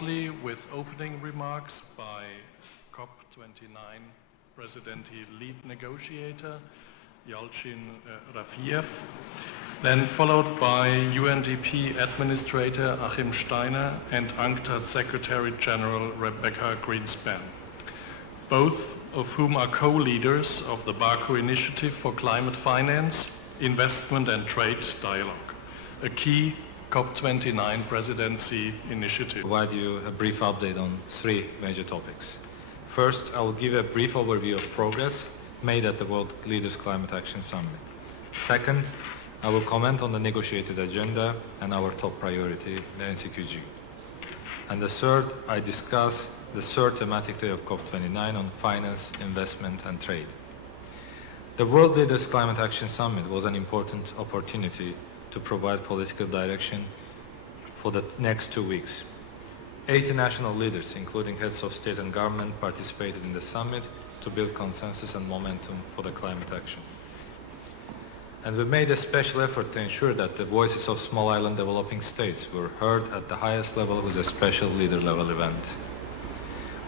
With opening remarks by COP29 President lead negotiator Yalcin Rafiev, then followed by UNDP Administrator Achim Steiner and UNCTAD Secretary General Rebecca Greenspan, both of whom are co-leaders of the Baku Initiative for Climate Finance, Investment and Trade Dialogue, a key COP29 presidency initiative. Provide you a brief update on three major topics. First, I will give a brief overview of progress made at the World Leaders Climate Action Summit. Second, I will comment on the negotiated agenda and our top priority, the NCQG. And the third, I discuss the third thematic day of COP29 on finance, investment and trade. The World Leaders Climate Action Summit was an important opportunity to provide political direction for the next 2 weeks. 80 national leaders, including heads of state and government, participated in the summit to build consensus and momentum for the climate action. And we made a special effort to ensure that the voices of small island developing states were heard at the highest level with a special leader-level event.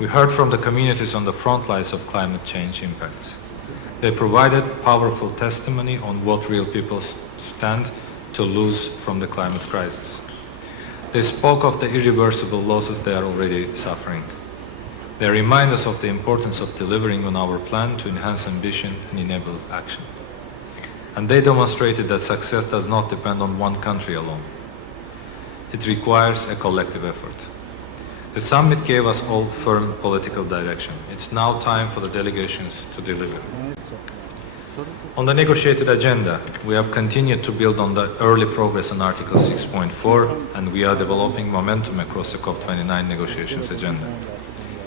We heard from the communities on the front lines of climate change impacts. They provided powerful testimony on what real people stand to lose from the climate crisis. They spoke of the irreversible losses they are already suffering. They remind us of the importance of delivering on our plan to enhance ambition and enable action. And they demonstrated that success does not depend on one country alone. It requires a collective effort. The summit gave us all firm political direction. It's now time for the delegations to deliver. On the negotiated agenda, we have continued to build on the early progress on Article 6.4, and we are developing momentum across the COP29 negotiations agenda.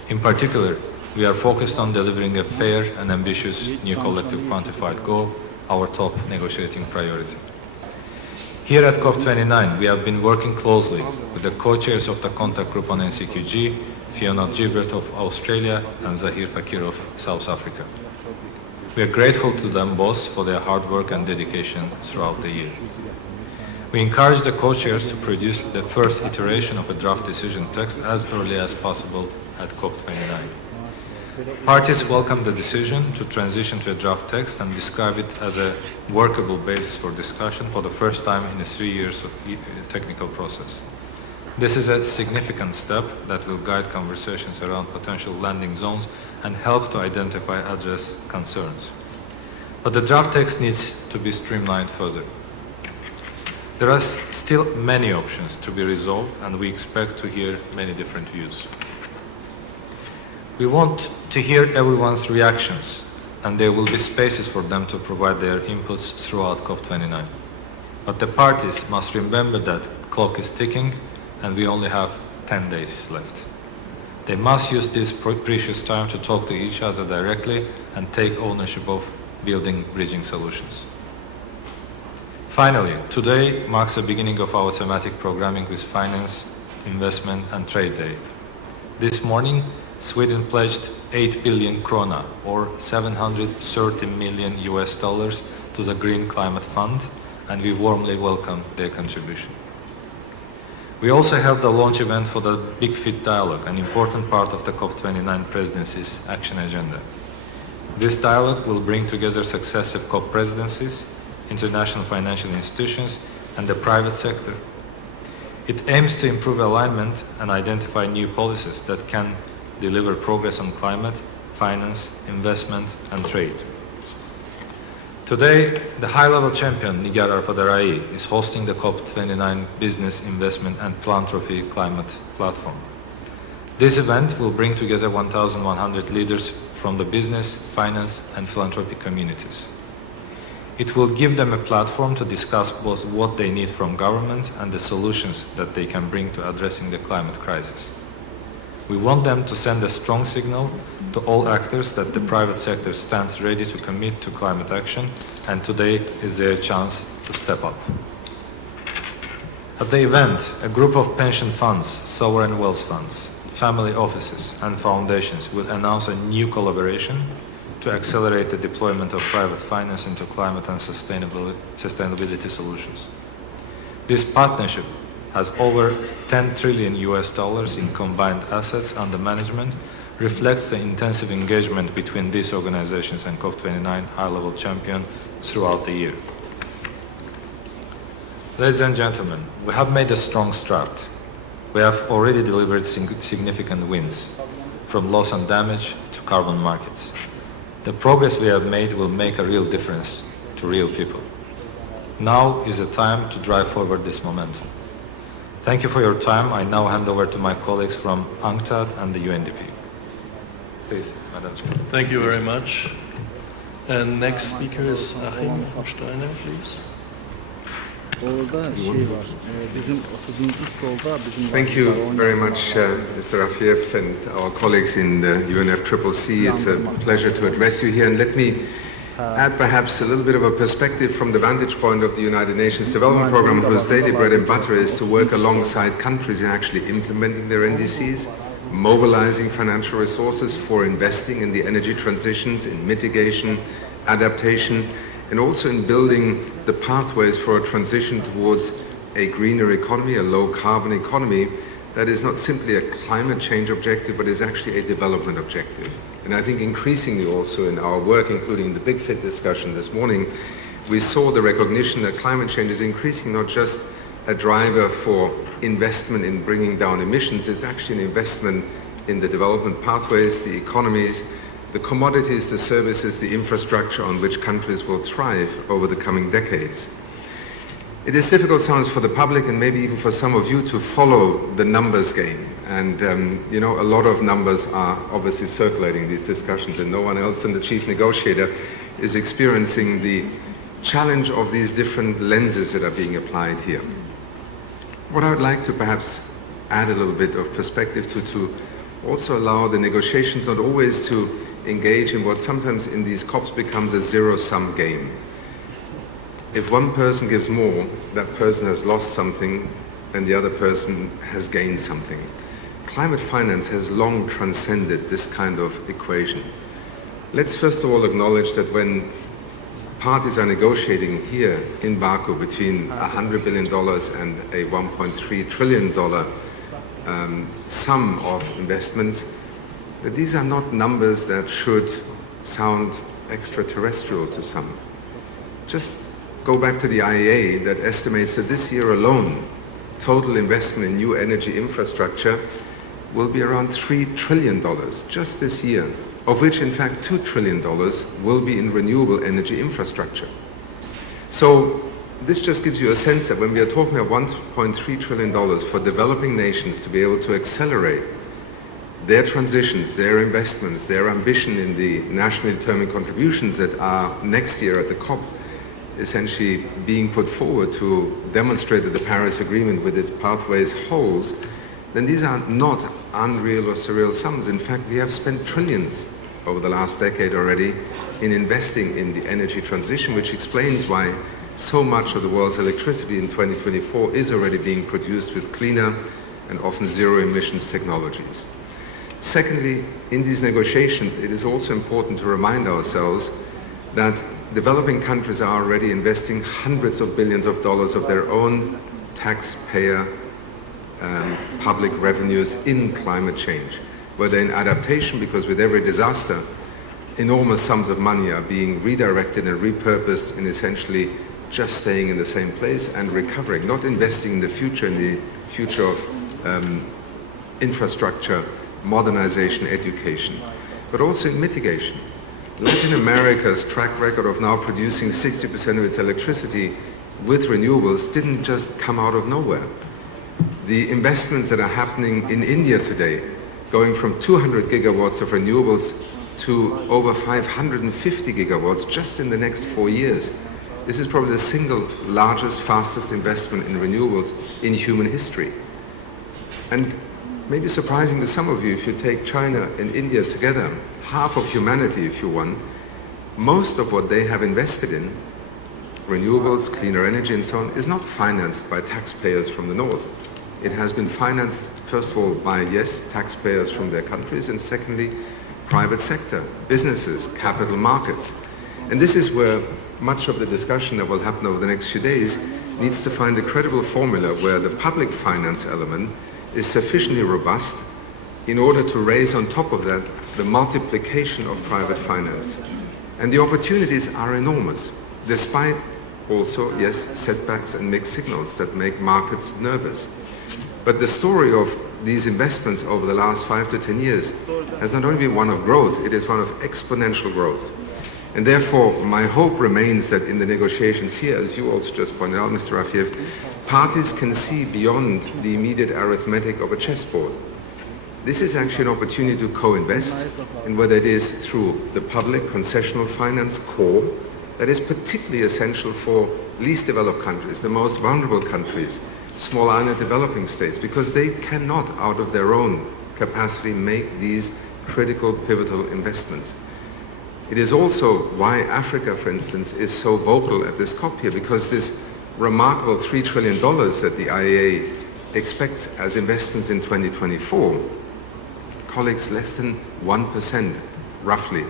In particular, we are focused on delivering a fair and ambitious new collective quantified goal, our top negotiating priority. Here at COP29, we have been working closely with the co-chairs of the contact group on NCQG, Fiona Gilbert of Australia and Zahir Fakir of South Africa. We are grateful to them both for their hard work and dedication throughout the year. We encourage the co-chairs to produce the first iteration of a draft decision text as early as possible at COP29. Parties welcome the decision to transition to a draft text and describe it as a workable basis for discussion for the first time in the 3 years of technical process. This is a significant step that will guide conversations around potential landing zones and help to identify and address concerns. But the draft text needs to be streamlined further. There are still many options to be resolved, and we expect to hear many different views. We want to hear everyone's reactions, and there will be spaces for them to provide their inputs throughout COP29. But the parties must remember that clock is ticking and we only have 10 days left. They must use this precious time to talk to each other directly and take ownership of building bridging solutions. Finally, today marks the beginning of our thematic programming with Finance, Investment and Trade Day. This morning, Sweden pledged 8 billion krona, or $730 million to the Green Climate Fund, and we warmly welcome their contribution. We also held the launch event for the Big Fit Dialogue, an important part of the COP29 presidency's action agenda. This dialogue will bring together successive COP presidencies, international financial institutions, and the private sector. It aims to improve alignment and identify new policies that can deliver progress on climate, finance, investment, and trade. Today, the high-level champion Nigar Arpadarai is hosting the COP29 Business, Investment and Philanthropy Climate Platform. This event will bring together 1,100 leaders from the business, finance and philanthropic communities. It will give them a platform to discuss both what they need from governments and the solutions that they can bring to addressing the climate crisis. We want them to send a strong signal to all actors that the private sector stands ready to commit to climate action, and today is their chance to step up. At the event, a group of pension funds, sovereign wealth funds, family offices and foundations will announce a new collaboration to accelerate the deployment of private finance into climate and sustainability solutions. This partnership has over 10 trillion US dollars in combined assets under management, reflects the intensive engagement between these organizations and COP29 high-level champion throughout the year. Ladies and gentlemen, we have made a strong start. We have already delivered significant wins, from loss and damage to carbon markets. The progress we have made will make a real difference to real people. Now is the time to drive forward this momentum. Thank you for your time. I now hand over to my colleagues from UNCTAD and the UNDP. Please, Madam Chair. Thank you very much. And next speaker is Achim Steiner, please. Thank you very much, Mr. Rafiev and our colleagues in the UNFCCC. It's a pleasure to address you here. And let me add perhaps a little bit of a perspective from the vantage point of the United Nations Development Programme, whose daily bread and butter is to work alongside countries in actually implementing their NDCs, mobilizing financial resources for investing in the energy transitions, in mitigation, adaptation, and also in building the pathways for a transition towards a greener economy, a low-carbon economy that is not simply a climate change objective, but is actually a development objective. And I think increasingly also in our work, including the Big Fit discussion this morning, we saw the recognition that climate change is increasing not just a driver for investment in bringing down emissions, it's actually an investment in the development pathways, the economies, the commodities, the services, the infrastructure on which countries will thrive over the coming decades. It is difficult sometimes for the public and maybe even for some of you to follow the numbers game. And you know, a lot of numbers are obviously circulating these discussions, and no one else than the chief negotiator is experiencing the challenge of these different lenses that are being applied here. What I would like to perhaps add a little bit of perspective to also allow the negotiations not always to engage in what sometimes in these COPs becomes a zero-sum game. If one person gives more, that person has lost something and the other person has gained something. Climate finance has long transcended this kind of equation. Let's first of all acknowledge that when parties are negotiating here in Baku between $100 billion and a $1.3 trillion sum of investments, that these are not numbers that should sound extraterrestrial to some. Just go back to the IEA that estimates that this year alone, total investment in new energy infrastructure will be around $3 trillion just this year, of which in fact $2 trillion will be in renewable energy infrastructure. So this just gives you a sense that when we are talking about $1.3 trillion for developing nations to be able to accelerate their transitions, their investments, their ambition in the nationally determined contributions that are next year at the COP essentially being put forward to demonstrate that the Paris Agreement with its pathways holds, then these are not unreal or surreal sums. In fact, we have spent trillions over the last decade already in investing in the energy transition, which explains why so much of the world's electricity in 2024 is already being produced with cleaner and often zero emissions technologies. Secondly, in these negotiations, it is also important to remind ourselves that developing countries are already investing hundreds of billions of dollars of their own taxpayer public revenues in climate change, whether in adaptation, because with every disaster, enormous sums of money are being redirected and repurposed in essentially just staying in the same place and recovering, not investing in the future of infrastructure, modernization, education, but also in mitigation. Latin America's track record of now producing 60% of its electricity with renewables didn't just come out of nowhere. The investments that are happening in India today, going from 200 gigawatts of renewables to over 550 gigawatts just in the next 4 years. This is probably the single largest, fastest investment in renewables in human history. And maybe surprising to some of you, if you take China and India together, half of humanity, if you want, most of what they have invested in, renewables, cleaner energy and so on, is not financed by taxpayers from the north. It has been financed, first of all, by, yes, taxpayers from their countries, and secondly, private sector, businesses, capital markets. And this is where much of the discussion that will happen over the next few days needs to find a credible formula where the public finance element is sufficiently robust in order to raise on top of that the multiplication of private finance. And the opportunities are enormous, despite also, yes, setbacks and mixed signals that make markets nervous. But the story of these investments over the last 5 to 10 years has not only been one of growth, it is one of exponential growth. And therefore, my hope remains that in the negotiations here, as you also just pointed out, Mr. Rafiev, parties can see beyond the immediate arithmetic of a chessboard. This is actually an opportunity to co-invest, and whether it is through the public concessional finance core, that is particularly essential for least developed countries, the most vulnerable countries, small island developing states, because they cannot, out of their own capacity, make these critical, pivotal investments. It is also why Africa, for instance, is so vocal at this COP here, because this remarkable $3 trillion that the IEA expects as investments in 2024, colleagues, less than 1%, roughly,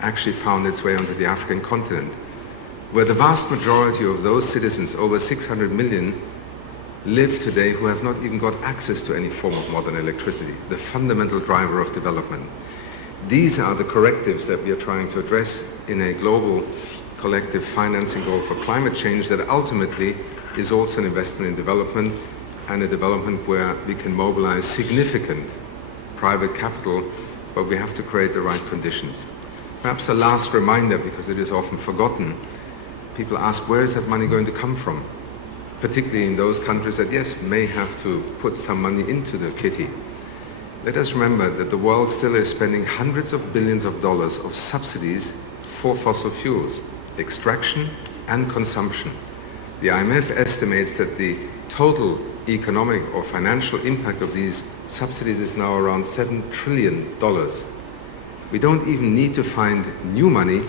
actually found its way onto the African continent, where the vast majority of those citizens, over 600 million, live today who have not even got access to any form of modern electricity, the fundamental driver of development. These are the correctives that we are trying to address in a global collective financing goal for climate change that ultimately is also an investment in development, and a development where we can mobilize significant private capital, but we have to create the right conditions. Perhaps a last reminder, because it is often forgotten, people ask, where is that money going to come from? Particularly in those countries that, yes, may have to put some money into the kitty. Let us remember that the world still is spending hundreds of billions of dollars of subsidies for fossil fuels, extraction and consumption. The IMF estimates that the total economic or financial impact of these subsidies is now around $7 trillion. We don't even need to find new money,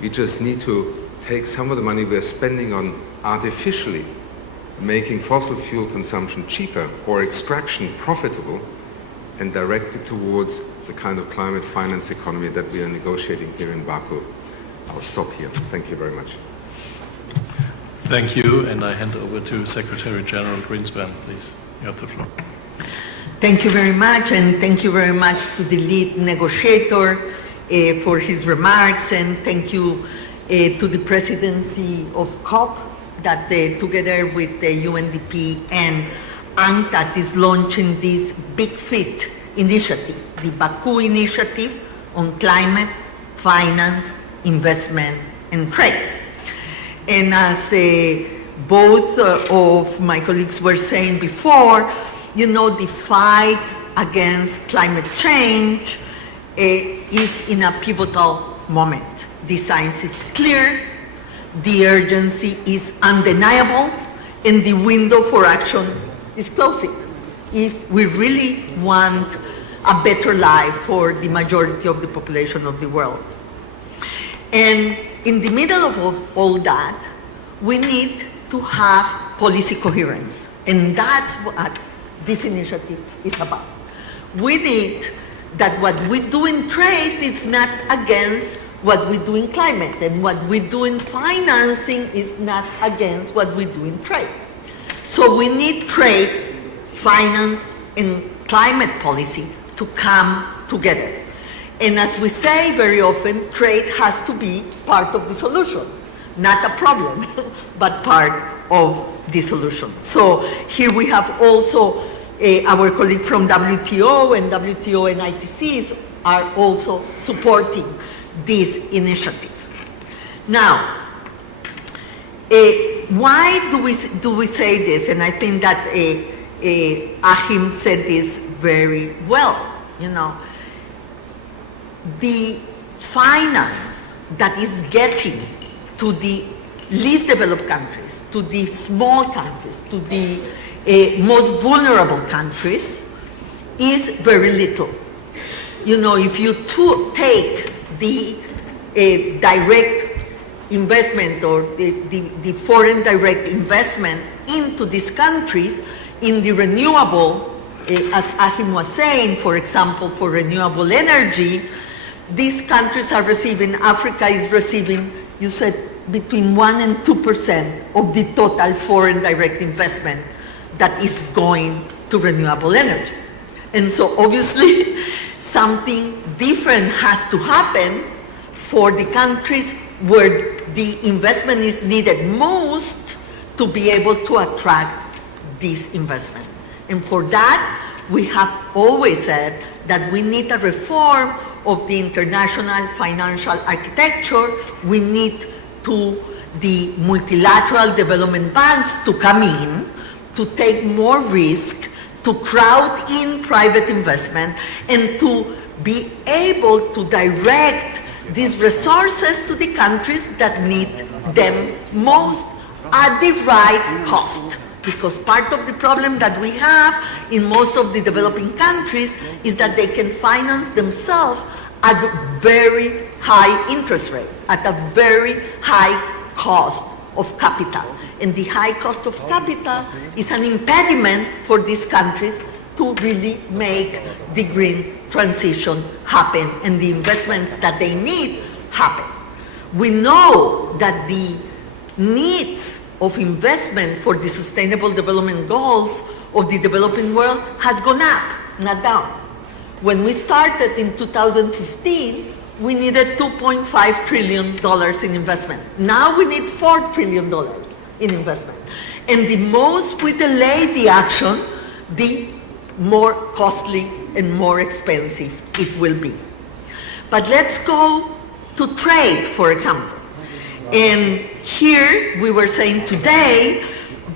we just need to take some of the money we're spending on artificially making fossil fuel consumption cheaper or extraction profitable and direct it towards the kind of climate finance economy that we are negotiating here in Baku. I'll stop here. Thank you very much. Thank you, and I hand over to Secretary General Greenspan, please. You have the floor. Thank you very much, and thank you very much to the lead negotiator for his remarks, and thank you to the presidency of COP that together with the UNDP and UNCTAD is launching this big fit initiative, the Baku initiative on climate, finance, investment, and trade. And as both of my colleagues were saying before, you know, the fight against climate change is in a pivotal moment. The science is clear, the urgency is undeniable, and the window for action is closing if we really want a better life for the majority of the population of the world. And in the middle of all that, we need to have policy coherence, and that's what this initiative is about. We need that what we do in trade is not against what we do in climate, and what we do in financing is not against what we do in trade. So we need trade, finance, and climate policy to come together. And as we say very often, trade has to be part of the solution, not a problem, but part of the solution. So here we have also our colleague from WTO, and WTO and ITCs are also supporting this initiative. Now, why do we say this? And I think that Achim said this very well. You know, the finance that is getting to the least developed countries, to the small countries, to the most vulnerable countries is very little. You know, if you take the direct investment or the foreign direct investment into these countries in the renewable, as Achim was saying, for example, for renewable energy, these countries are receiving, Africa is receiving, you said between 1 and 2% of the total foreign direct investment that is going to renewable energy. And so obviously something different has to happen for the countries where the investment is needed most to be able to attract this investment. And for that, we have always said that we need a reform of the international financial architecture. We need the multilateral development banks to come in, to take more risk, to crowd in private investment, and to be able to direct these resources to the countries that need them most at the right cost. Because part of the problem that we have in most of the developing countries is that they can finance themselves at a very high interest rate, at a very high cost of capital. And the high cost of capital is an impediment for these countries to really make the green transition happen and the investments that they need happen. We know that the needs of investment for the sustainable development goals of the developing world has gone up, not down. When we started in 2015, we needed $2.5 trillion in investment. Now we need $4 trillion in investment. And the most we delay the action, the more costly and more expensive it will be. But let's go to trade, for example. And here we were saying today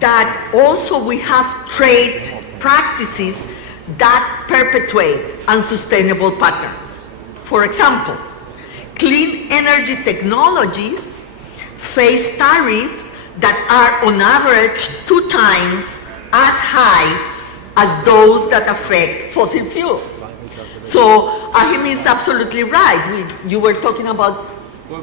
that also we have trade practices that perpetuate unsustainable patterns. For example, clean energy technologies face tariffs that are on average 2 times as high as those that affect fossil fuels. So Ahim is absolutely right. You were talking about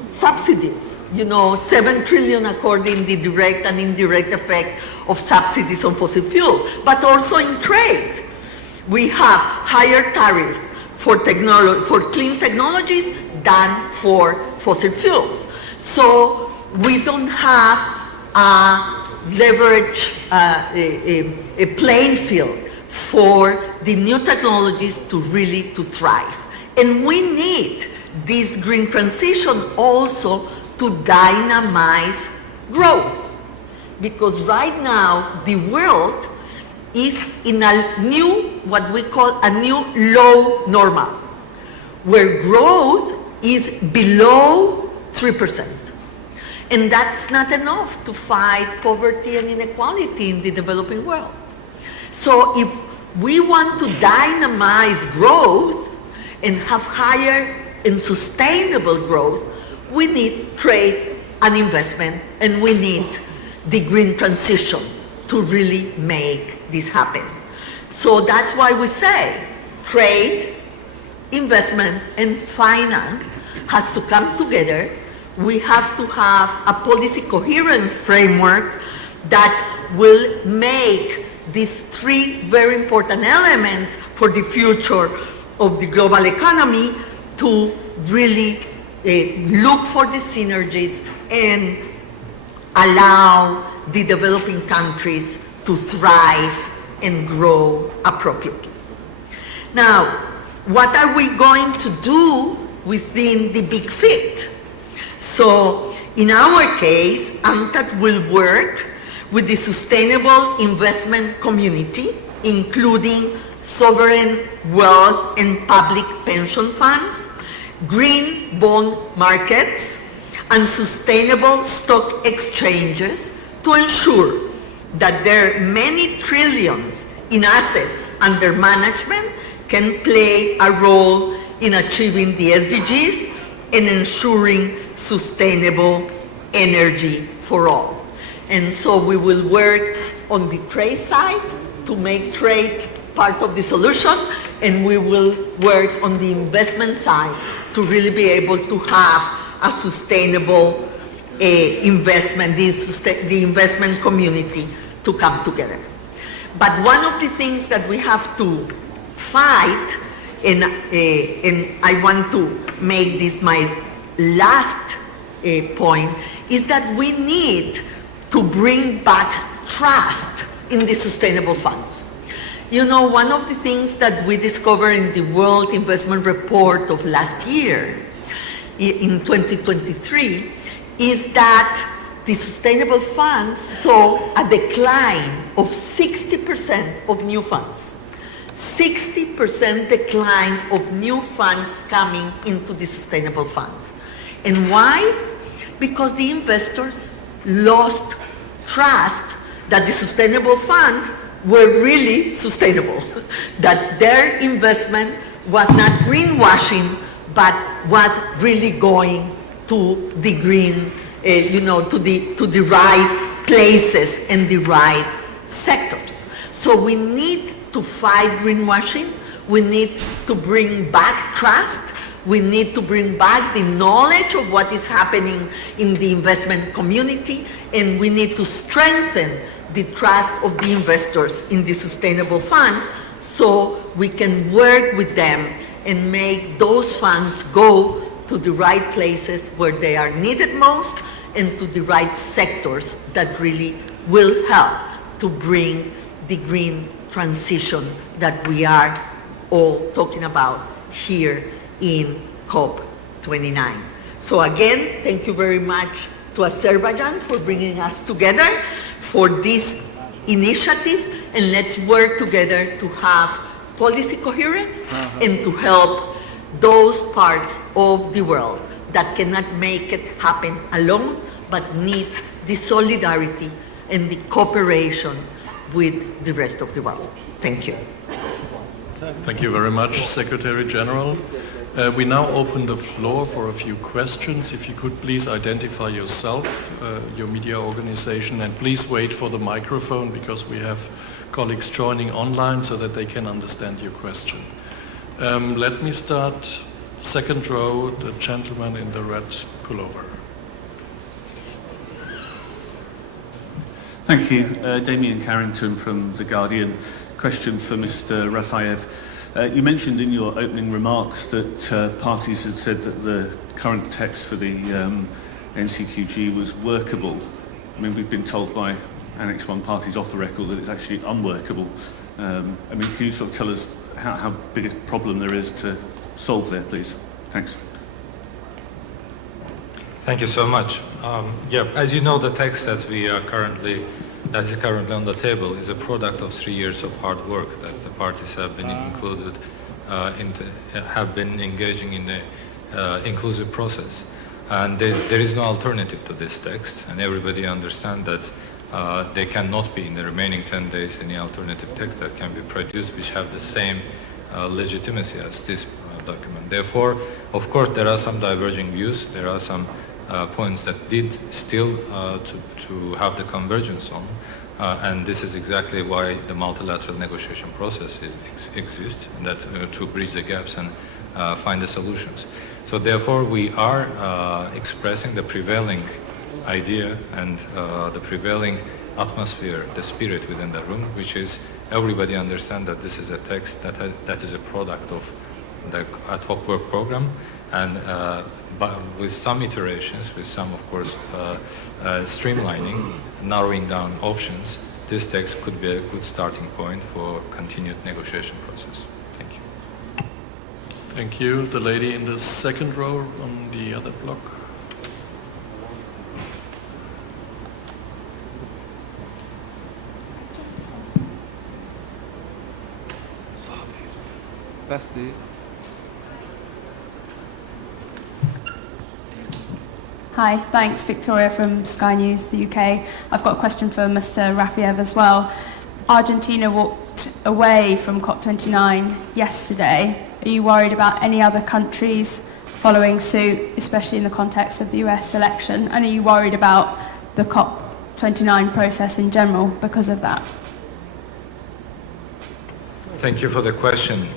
subsidies. You know, 7 trillion according to the direct and indirect effect of subsidies on fossil fuels, but also in trade. We have higher tariffs for clean technologies than for fossil fuels. So we don't have a leverage, a playing field for the new technologies to really to thrive. And we need this green transition also to dynamize growth. Because right now the world is in a new, what we call a new low normal, where growth is below 3%. And that's not enough to fight poverty and inequality in the developing world. So if we want to dynamize growth and have higher and sustainable growth, we need trade and investment, and we need the green transition to really make this happen. So that's why we say trade, investment, and finance has to come together. We have to have a policy coherence framework that will make these 3 very important elements for the future of the global economy to really look for the synergies and allow the developing countries to thrive and grow appropriately. Now, what are we going to do within the big fit? So, in our case, UNCTAD will work with the sustainable investment community, including sovereign wealth and public pension funds, green bond markets, and sustainable stock exchanges to ensure that their many trillions in assets under management can play a role in achieving the SDGs and ensuring sustainable energy for all. And so we will work on the trade side to make trade part of the solution, and we will work on the investment side to really be able to have a sustainable investment, the investment community to come together. But one of the things that we have to fight, and I want to make this my last point, is that we need to bring back trust in the sustainable funds. You know, one of the things that we discovered in the World Investment Report of last year, in 2023, is that the sustainable funds saw a decline of 60% of new funds. 60% decline of new funds coming into the sustainable funds. And why? Because the investors lost trust that the sustainable funds were really sustainable, that their investment was not greenwashing, but was really going to the green, to the right places and the right sectors. So we need to fight greenwashing. We need to bring back trust. We need to bring back the knowledge of what is happening in the investment community, and we need to strengthen the trust of the investors in the sustainable funds so we can work with them and make those funds go to the right places where they are needed most and to the right sectors that really will help to bring the green transition that we are all talking about here in COP29. So again, thank you very much to Azerbaijan for bringing us together for this initiative, and let's work together to have policy coherence and to help those parts of the world that cannot make it happen alone, but need the solidarity and the cooperation with the rest of the world. Thank you. Thank you very much, Secretary General. We now open the floor for a few questions. If you could please identify yourself, your media organization, and please wait for the microphone because we have colleagues joining online so that they can understand your question. Let me start, second row, the gentleman in the red pullover. Thank you. Damien Carrington from The Guardian. Question for Mr. Rafaev. You mentioned in your opening remarks that parties had said that the current text for the NCQG was workable. I mean, we've been told by Annex 1 parties off the record that it's actually unworkable. Can you sort of tell us how big a problem there is to solve there, please? Thanks. Thank you so much. As you know, the text that is currently on the table is a product of 3 years of hard work that the parties have been have been engaging in the inclusive process. And there is no alternative to this text, and everybody understands that there cannot be in the remaining 10 days any alternative text that can be produced which have the same legitimacy as this document. Therefore, of course, there are some diverging views. There are some points that did still to have the convergence on, and this is exactly why the multilateral negotiation process exists, and that to bridge the gaps and find the solutions. So therefore, we are expressing the prevailing idea and the prevailing atmosphere, the spirit within the room, which is everybody understand that this is a text that is a product of the ad hoc work program, and but with some iterations, with some, of course, streamlining, narrowing down options, this text could be a good starting point for continued negotiation process. Thank you. Thank you. The lady in the second row on the other block. Hi, thanks. Victoria from Sky News, the UK. I've got a question for Mr. Rafaev as well. Argentina walked away from COP29 yesterday. Are you worried about any other countries following suit, especially in the context of the US election? And are you worried about the COP29 process in general because of that? Thank you for the question.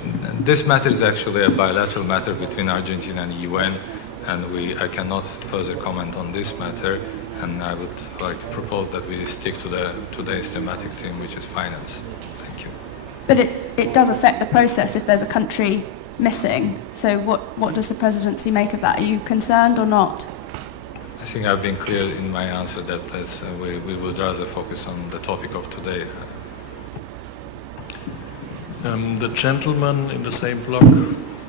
This matter is actually a bilateral matter between Argentina and the UN, and I cannot further comment on this matter, and I would like to propose that we stick to today's thematic theme, which is finance. Thank you. But it does affect the process if there's a country missing. So what does the presidency make of that? Are you concerned or not? think I've been clear in my answer that we would rather focus on the topic of today. The gentleman in the same block,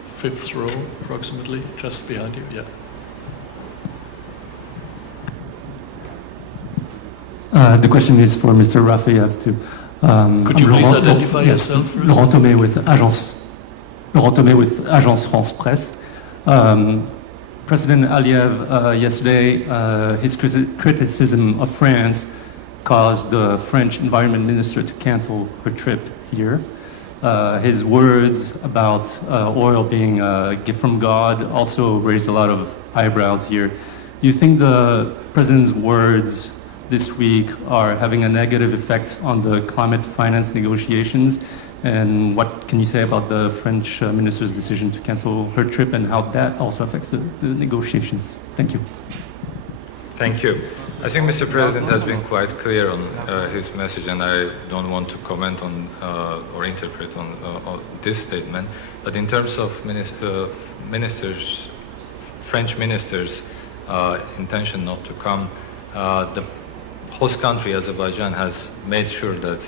fifth row approximately, just behind you. Yeah. The question is for Mr. Rafiev too. Could you please identify yourself first? Laurent Thomé with Agence France Presse. President Aliyev yesterday, his criticism of France caused the French environment minister to cancel her trip here. His words about oil being a gift from God also raised a lot of eyebrows here. You think the president's words this week are having a negative effect on the climate finance negotiations? And what can you say about the French minister's decision to cancel her trip and how that also affects the negotiations? Thank you. Thank you. I think Mr. President has been quite clear on his message, and I don't want to comment on or interpret on this statement. But in terms of ministers, French ministers' intention not to come, the host country, Azerbaijan, has made sure that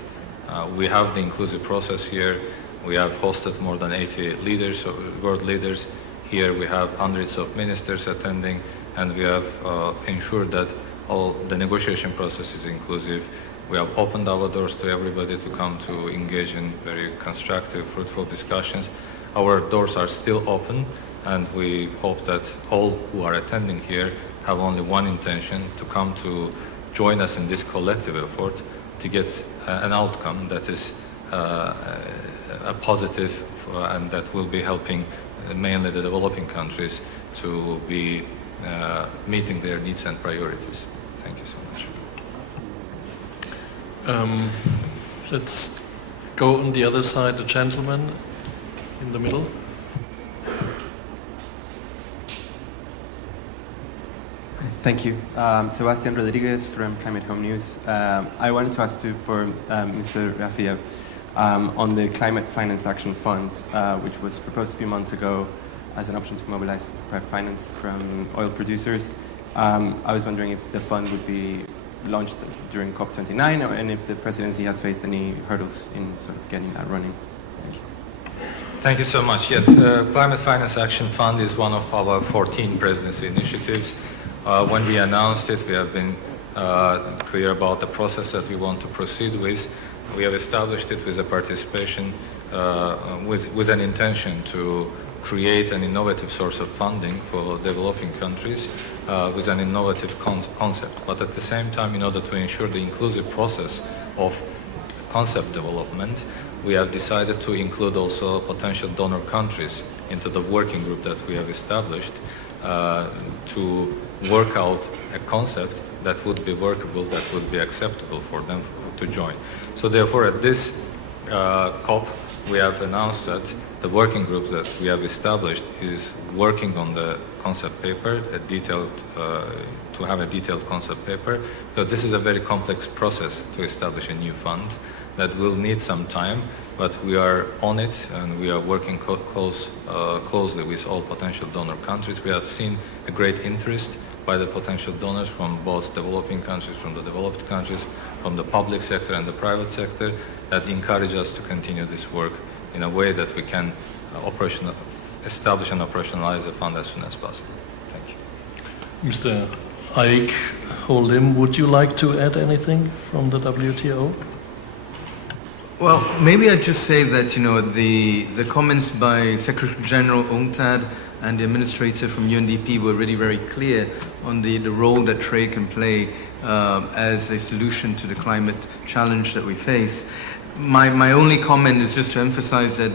we have the inclusive process here. We have hosted more than 80 leaders, world leaders. Here we have hundreds of ministers attending, and we have ensured that all the negotiation process is inclusive. We have opened our doors to everybody to come to engage in very constructive, fruitful discussions. Our doors are still open, and we hope that all who are attending here have only one intention: to come to join us in this collective effort to get an outcome that is a positive and that will be helping mainly the developing countries to be meeting their needs and priorities. Thank you so much. Let's go on the other side, the gentleman in the middle. Thank you. Sebastian Rodriguez from Climate Home News. I wanted to ask for Mr. Rafiev on the Climate Finance Action Fund, which was proposed a few months ago as an option to mobilize private finance from oil producers. I was wondering if the fund would be launched during COP29, and if the presidency has faced any hurdles in sort of getting that running. Thank you. Thank you so much. Yes, Climate Finance Action Fund is one of our 14 presidency initiatives. When we announced it, we have been clear about the process that we want to proceed with. We have established it with a participation, with an intention to create an innovative source of funding for developing countries with an innovative concept. But at the same time, in order to ensure the inclusive process of concept development, we have decided to include also potential donor countries into the working group that we have established to work out a concept that would be workable, that would be acceptable for them to join. So therefore, at this COP, we have announced that the working group that we have established is working on the concept paper, to have a detailed concept paper, because this is a very complex process to establish a new fund that will need some time, but we are on it and we are working closely with all potential donor countries. We have seen a great interest by the potential donors from both developing countries, from the developed countries, from the public sector and the private sector, that encourage us to continue this work in a way that we can establish and operationalize the fund as soon as possible. Thank you. Mr. Aik Holim, would you like to add anything from the WTO? Well, maybe I'd just say that, the comments by Secretary General UNCTAD and the administrator from UNDP were really very clear on the role that trade can play as a solution to the climate challenge that we face. My only comment is just to emphasize that,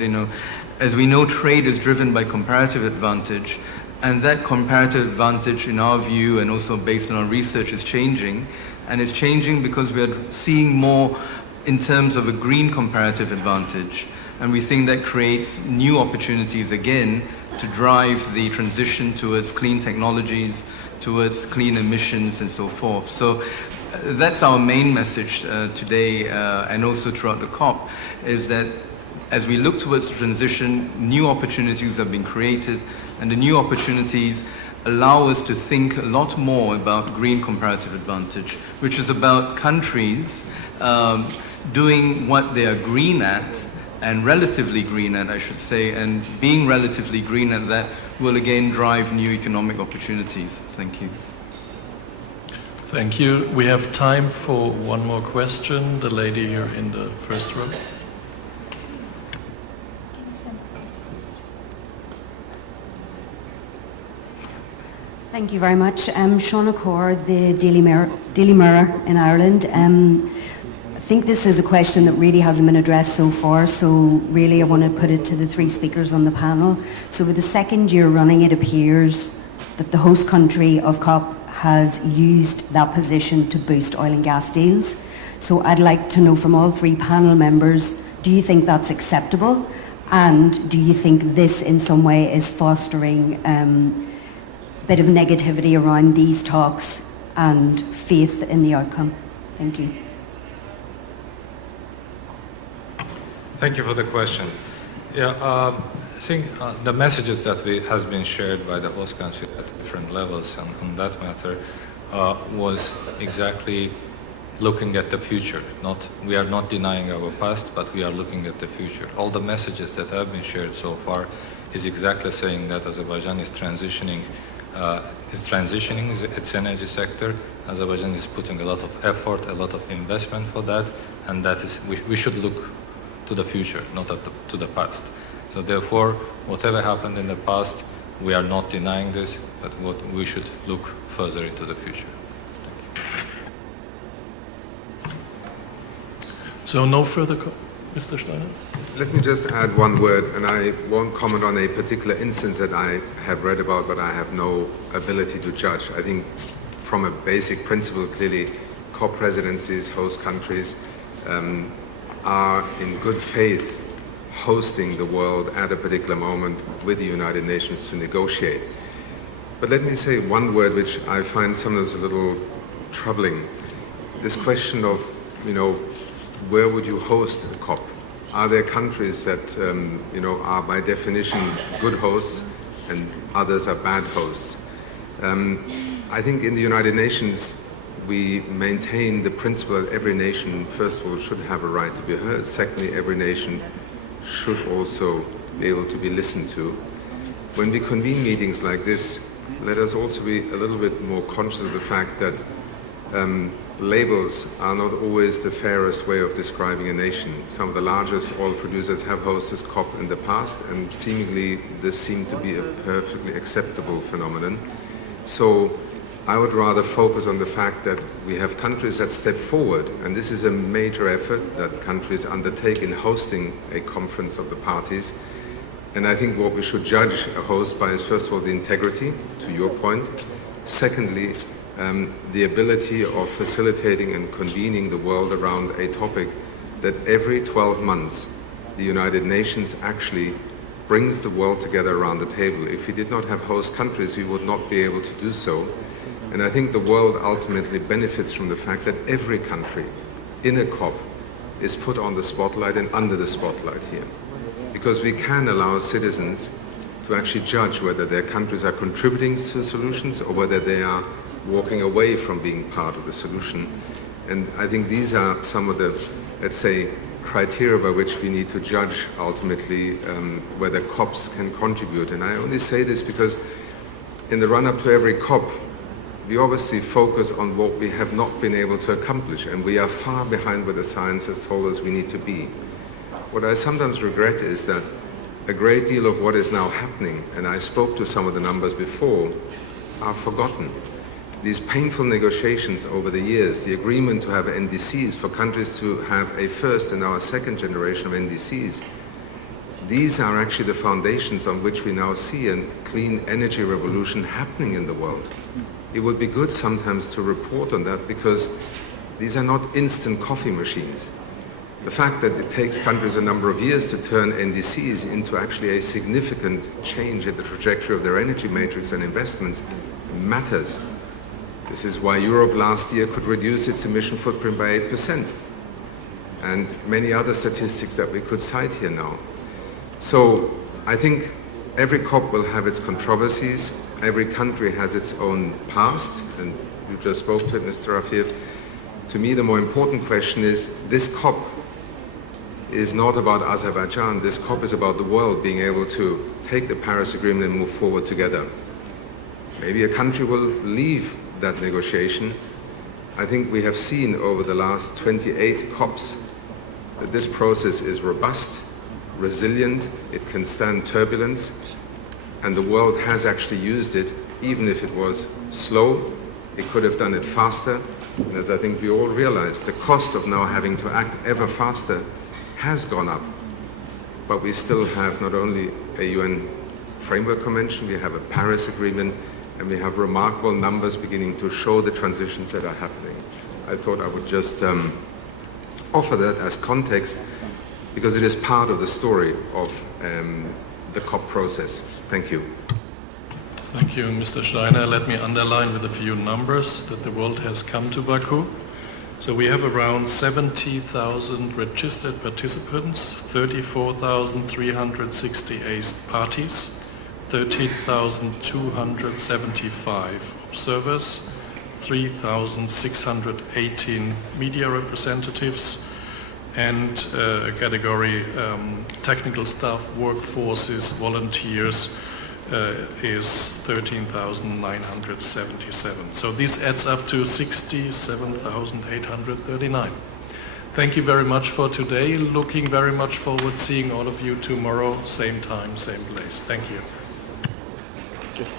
as we know, trade is driven by comparative advantage, and that comparative advantage, in our view, and also based on our research, is changing. And it's changing because we are seeing more in terms of a green comparative advantage. And we think that creates new opportunities again to drive the transition towards clean technologies, towards clean emissions and so forth. So that's our main message today and also throughout the COP, is that as we look towards the transition, new opportunities have been created, and the new opportunities allow us to think a lot more about green comparative advantage, which is about countries doing what they are green at, and relatively green at, I should say, and being relatively green at that will again drive new economic opportunities. Thank you. Thank you. We have time for one more question. The lady here in the first row. Thank you very much. Shauna Kaur, the Daily Mirror in Ireland. I think this is a question that really hasn't been addressed so far, so really I want to put it to the three speakers on the panel. So with the second year running, it appears that the host country of COP has used that position to boost oil and gas deals. So I'd like to know from all three panel members, do you think that's acceptable? And do you think this in some way is fostering bit of negativity around these talks and faith in the outcome? Thank you. Thank you for the question. Yeah, I think the messages that has been shared by the host country at different levels on that matter was exactly looking at the future. We are not denying our past, but we are looking at the future. All the messages that have been shared so far is exactly saying that Azerbaijan is transitioning its energy sector. Azerbaijan is putting a lot of effort, a lot of investment for that, and that is we should look to the future, not to the past. So therefore, whatever happened in the past, we are not denying this, but we should look further into the future. So no further, Mr. Steiner? Let me just add one word, and I won't comment on a particular instance that I have read about, but I have no ability to judge. I think from a basic principle, clearly, COP presidencies, host countries, are in good faith hosting the world at a particular moment with the United Nations to negotiate. But let me say one word which I find sometimes a little troubling. This question of, where would you host a COP? Are there countries that, are by definition good hosts and others are bad hosts? I think in the United Nations, we maintain the principle that every nation, first of all, should have a right to be heard. Secondly, every nation should also be able to be listened to. When we convene meetings like this, let us also be a little bit more conscious of the fact that labels are not always the fairest way of describing a nation. Some of the largest oil producers have hosted COP in the past, and seemingly this seemed to be a perfectly acceptable phenomenon. So I would rather focus on the fact that we have countries that step forward, and this is a major effort that countries undertake in hosting a conference of the parties. And I think what we should judge a host by is, first of all, the integrity, to your point. Secondly, the ability of facilitating and convening the world around a topic that every 12 months the United Nations actually brings the world together around the table. If we did not have host countries, we would not be able to do so. And I think the world ultimately benefits from the fact that every country in a COP is put on the spotlight and under the spotlight here. Because we can allow citizens to actually judge whether their countries are contributing to solutions or whether they are walking away from being part of the solution. And I think these are some of the, let's say, criteria by which we need to judge ultimately whether COPs can contribute. And I only say this because in the run-up to every COP, we obviously focus on what we have not been able to accomplish, and we are far behind where the science has told us we need to be. What I sometimes regret is that a great deal of what is now happening, and I spoke to some of the numbers before, are forgotten. These painful negotiations over the years, the agreement to have NDCs for countries to have a first and now a second generation of NDCs, these are actually the foundations on which we now see a clean energy revolution happening in the world. It would be good sometimes to report on that, because these are not instant coffee machines. The fact that it takes countries a number of years to turn NDCs into actually a significant change in the trajectory of their energy matrix and investments matters. This is why Europe last year could reduce its emission footprint by 8%, and many other statistics that we could cite here now. So I think every COP will have its controversies, every country has its own past, and you just spoke to it, Mr. Rafiev. To me, the more important question is, this COP is not about Azerbaijan. This COP is about the world being able to take the Paris Agreement and move forward together. Maybe a country will leave that negotiation. I think we have seen over the last 28 COPs that this process is robust, resilient, it can stand turbulence, and the world has actually used it, even if it was slow. It could have done it faster, and as I think we all realize, the cost of now having to act ever faster has gone up. But we still have not only a UN Framework Convention, we have a Paris Agreement, and we have remarkable numbers beginning to show the transitions that are happening. I thought I would just offer that as context, because it is part of the story of the COP process. Thank you. Thank you, Mr. Steiner. Let me underline with a few numbers that the world has come to Baku. So we have around 70,000 registered participants, 34,368 parties, 13,275 observers, 3,618 media representatives, and a category technical staff, workforces, volunteers is 13,977. So this adds up to 67,839. Thank you very much for today. Looking very much forward seeing all of you tomorrow, same time, same place. Thank you. Just